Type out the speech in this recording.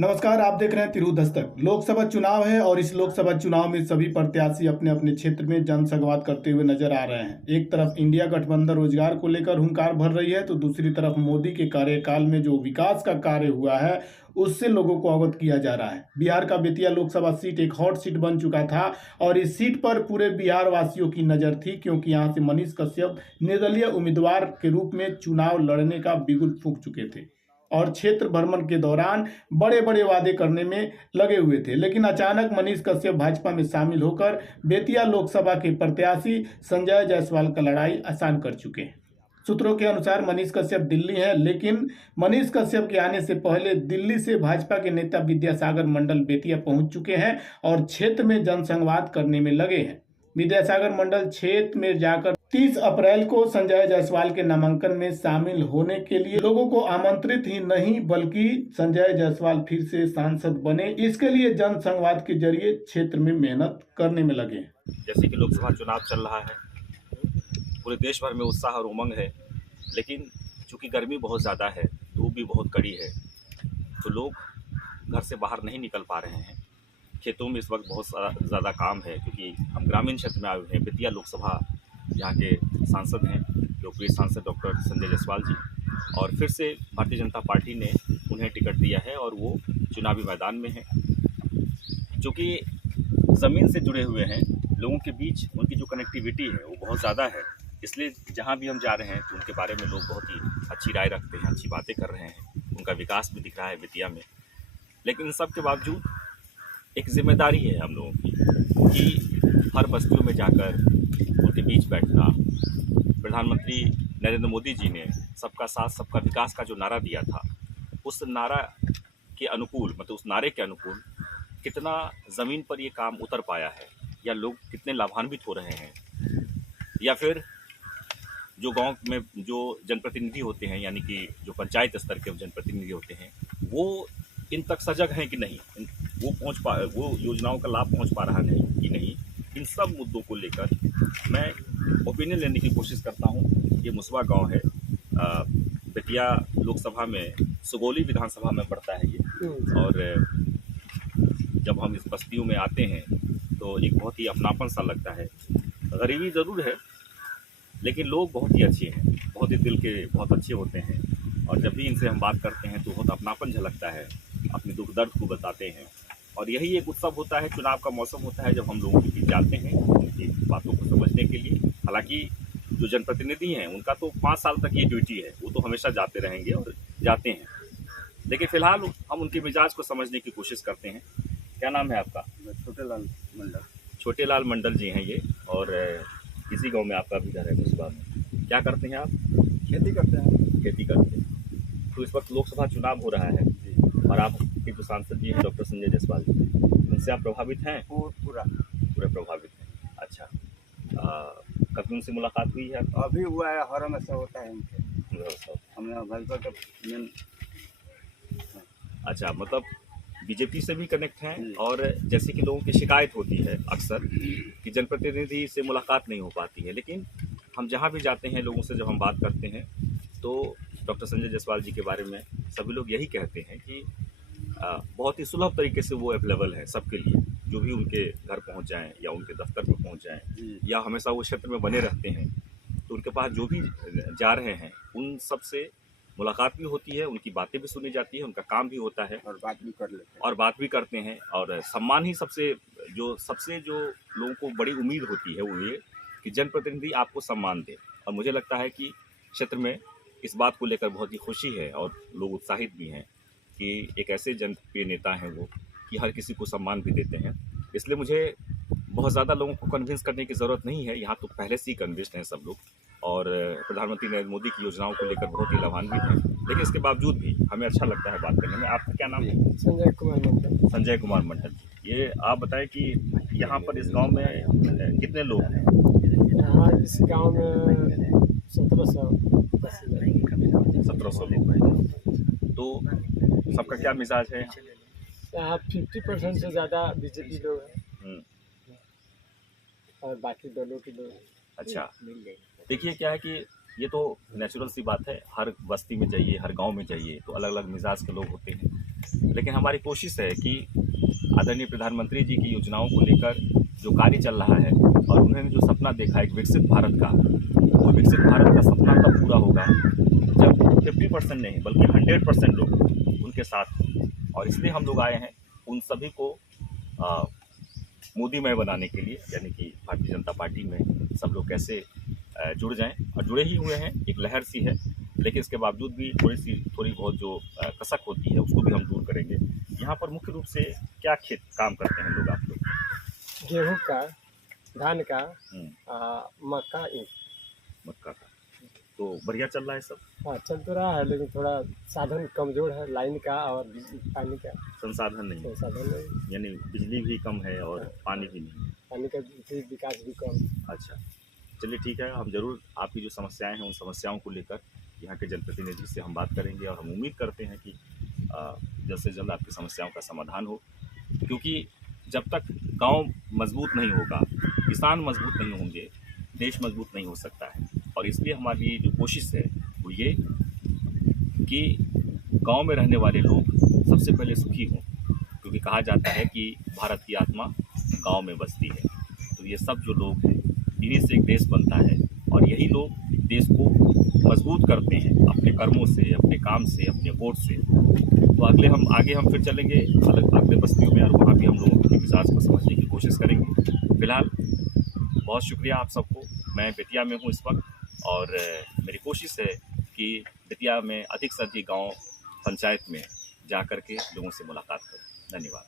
नमस्कार, आप देख रहे हैं तिरहुत दस्तक। लोकसभा चुनाव है और इस लोकसभा चुनाव में सभी प्रत्याशी अपने अपने क्षेत्र में जनसंवाद करते हुए नजर आ रहे हैं। एक तरफ इंडिया गठबंधन रोजगार को लेकर हुंकार भर रही है, तो दूसरी तरफ मोदी के कार्यकाल में जो विकास का कार्य हुआ है उससे लोगों को अवगत किया जा रहा है। बिहार का बेतिया लोकसभा सीट एक हॉट सीट बन चुका था और इस सीट पर पूरे बिहार वासियों की नजर थी, क्योंकि यहाँ से मनीष कश्यप निर्दलीय उम्मीदवार के रूप में चुनाव लड़ने का बिगुल फूंक चुके थे और क्षेत्र भ्रमण के दौरान बड़े बड़े वादे करने में लगे हुए थे। लेकिन अचानक मनीष कश्यप भाजपा में शामिल होकर बेतिया लोकसभा के प्रत्याशी संजय जायसवाल का लड़ाई आसान कर चुके हैं। सूत्रों के अनुसार मनीष कश्यप दिल्ली हैं, लेकिन मनीष कश्यप के आने से पहले दिल्ली से भाजपा के नेता विद्यासागर मंडल बेतिया पहुंच चुके हैं और क्षेत्र में जनसंवाद करने में लगे हैं। विद्यासागर मंडल क्षेत्र में जाकर 30 अप्रैल को संजय जायसवाल के नामांकन में शामिल होने के लिए लोगों को आमंत्रित ही नहीं, बल्कि संजय जायसवाल फिर से सांसद बने, इसके लिए जनसंवाद के जरिए क्षेत्र में मेहनत करने में लगे। जैसे कि लोकसभा चुनाव चल रहा है, पूरे देश भर में उत्साह और उमंग है, लेकिन चूंकि गर्मी बहुत ज़्यादा है, धूप भी बहुत कड़ी है, तो लोग घर से बाहर नहीं निकल पा रहे हैं। खेतों में इस वक्त बहुत ज़्यादा काम है, क्योंकि हम ग्रामीण क्षेत्र में आए हुए हैं। बेतिया लोकसभा यहाँ के सांसद हैं लोकप्रिय सांसद डॉक्टर संजय जायसवाल जी, और फिर से भारतीय जनता पार्टी ने उन्हें टिकट दिया है और वो चुनावी मैदान में हैं। चूँकि ज़मीन से जुड़े हुए हैं, लोगों के बीच उनकी जो कनेक्टिविटी है वो बहुत ज़्यादा है, इसलिए जहाँ भी हम जा रहे हैं तो उनके बारे में लोग बहुत ही अच्छी राय रखते हैं, अच्छी बातें कर रहे हैं। उनका विकास भी दिख रहा है बेतिया में। लेकिन इन सब के बावजूद एक जिम्मेदारी है हम लोगों की कि हर बस्तियों में जाकर उनके बीच बैठना। प्रधानमंत्री नरेंद्र मोदी जी ने सबका साथ सबका विकास का जो नारा दिया था, उस नारा के अनुकूल, मतलब उस नारे के अनुकूल कितना ज़मीन पर ये काम उतर पाया है, या लोग कितने लाभान्वित हो रहे हैं, या फिर जो गांव में जो जनप्रतिनिधि होते हैं, यानी कि जो पंचायत स्तर के जनप्रतिनिधि होते हैं, वो इन तक सजग हैं कि नहीं, वो योजनाओं का लाभ पहुंच पा रहा नहीं कि नहीं। इन सब मुद्दों को लेकर मैं ओपिनियन लेने की कोशिश करता हूं। ये मुसवा गांव है, बेतिया लोकसभा में सुगौली विधानसभा में पड़ता है ये, और जब हम इस बस्तियों में आते हैं तो एक बहुत ही अपनापन सा लगता है। गरीबी ज़रूर है, लेकिन लोग बहुत ही अच्छे हैं, बहुत ही दिल के बहुत अच्छे होते हैं, और जब भी इनसे हम बात करते हैं तो बहुत अपनापन झलकता है, अपने दुख दर्द को बताते हैं। और यही एक उत्सव होता है, चुनाव का मौसम होता है, जब हम लोगों के बीच जाते हैं उनकी बातों को समझने के लिए। हालांकि जो जनप्रतिनिधि हैं उनका तो 5 साल तक ये ड्यूटी है, वो तो हमेशा जाते रहेंगे और जाते हैं, लेकिन फिलहाल हम उनके मिजाज को समझने की कोशिश करते हैं। क्या नाम है आपका? छोटेलाल मंडल। छोटेलाल मंडल जी हैं ये, और इसी गाँव में आपका भी घर है मुसवा में। क्या करते हैं आप? खेती करते हैं। खेती करते हैं। तो इस वक्त लोकसभा चुनाव हो रहा है और आप के जो सांसद जी हैं डॉक्टर संजय जायसवाल जी, उनसे आप प्रभावित हैं? पूरे प्रभावित हैं। अच्छा, कभी उनसे मुलाकात हुई है? अभी हुआ है, हर हमेशा होता है उनके। हमने भाजपा का मेन। अच्छा, मतलब बीजेपी से भी कनेक्ट हैं, और जैसे कि लोगों की शिकायत होती है अक्सर कि जनप्रतिनिधि से मुलाकात नहीं हो पाती है, लेकिन हम जहाँ भी जाते हैं लोगों से जब हम बात करते हैं तो डॉक्टर संजय जायसवाल जी के बारे में सभी लोग यही कहते हैं कि बहुत ही सुलभ तरीके से वो अवेलेबल है सबके लिए, जो भी उनके घर पहुंच जाएं या उनके दफ्तर में पहुंच जाएं, या हमेशा वो क्षेत्र में बने रहते हैं, तो उनके पास जो भी जा रहे हैं उन सब से मुलाकात भी होती है, उनकी बातें भी सुनी जाती है, उनका काम भी होता है, और बात भी कर लेते हैं। और बात भी करते हैं। और सम्मान ही सबसे जो लोगों को बड़ी उम्मीद होती है वो ये कि जनप्रतिनिधि आपको सम्मान दे, और मुझे लगता है कि क्षेत्र में इस बात को लेकर बहुत ही खुशी है और लोग उत्साहित भी हैं कि एक ऐसे जनप्रिय नेता हैं वो कि हर किसी को सम्मान भी देते हैं। इसलिए मुझे बहुत ज़्यादा लोगों को कन्विंस करने की ज़रूरत नहीं है, यहाँ तो पहले से ही कन्विंस्ड हैं सब लोग, और प्रधानमंत्री नरेंद्र मोदी की योजनाओं को लेकर बहुत ही लाभान्वित हैं। लेकिन इसके बावजूद भी हमें अच्छा लगता है बात करने में। आपका क्या नाम है? संजय कुमार मंडल। संजय कुमार मंडल। ये आप बताएं कि यहाँ पर इस गांव में कितने लोग हैं? यहाँ इस गांव में 1700 लोग हैं। तो सबका क्या मिजाज है? यहाँ 50% से ज़्यादा बीजेपी लोग हैं और बाकी दलों के लोग। अच्छा, देखिए क्या है कि ये तो नेचुरल सी बात है, हर बस्ती में जाइए, हर गांव में जाइए तो अलग अलग मिजाज के लोग होते हैं, लेकिन हमारी कोशिश है कि आदरणीय प्रधानमंत्री जी की योजनाओं को लेकर जो कार्य चल रहा है और उन्होंने जो सपना देखा एक विकसित भारत का, वो विकसित भारत का सपना तब पूरा होगा जब 50% नहीं बल्कि 100% लोग उनके साथ हों। और इसलिए हम लोग आए हैं उन सभी को मोदीमय बनाने के लिए, यानी कि भारतीय जनता पार्टी में सब लोग कैसे जुड़ जाएं, और जुड़े ही हुए हैं। एक लहर सी है, लेकिन इसके बावजूद भी थोड़ी बहुत जो कसक होती है उसको भी हम दूर करेंगे। यहाँ पर मुख्य रूप से क्या खेत काम करते हैं लोग, आप लोग? गेहूँ का, धान का, मक्का, मक्का का। तो बढ़िया चल रहा है सब? हाँ चल तो रहा है, लेकिन थोड़ा साधन कमजोर है, लाइन का और पानी का संसाधन नहीं है, साधन नहीं, यानी बिजली भी कम है और पानी भी नहीं है। पानी का भी विकास भी कम। अच्छा, चलिए ठीक है, हम ज़रूर आपकी जो समस्याएं हैं उन समस्याओं को लेकर यहाँ के जनप्रतिनिधि से हम बात करेंगे, और हम उम्मीद करते हैं कि जल्द से जल्द आपकी समस्याओं का समाधान हो। क्योंकि जब तक गांव मजबूत नहीं होगा, किसान मजबूत नहीं होंगे, देश मजबूत नहीं हो सकता है। और इसलिए हमारी जो कोशिश है वो ये कि गांव में रहने वाले लोग सबसे पहले सुखी हों, क्योंकि कहा जाता है कि भारत की आत्मा गांव में बसती है। तो ये सब जो लोग हैं, इन्हीं से एक देश बनता है, और यही लोग देश को मजबूत करते हैं अपने कर्मों से, अपने काम से, अपने वोट से। तो आगे हम फिर चलेंगे अगले बस्तियों में, और वहाँ भी हम लोगों के मिजाज को समझने की कोशिश करेंगे। फिलहाल बहुत शुक्रिया आप सबको। मैं बेतिया में हूँ इस वक्त, और मेरी कोशिश है कि बेतिया में अधिक से अधिक गाँव पंचायत में जा कर के लोगों से मुलाकात करूँ। धन्यवाद।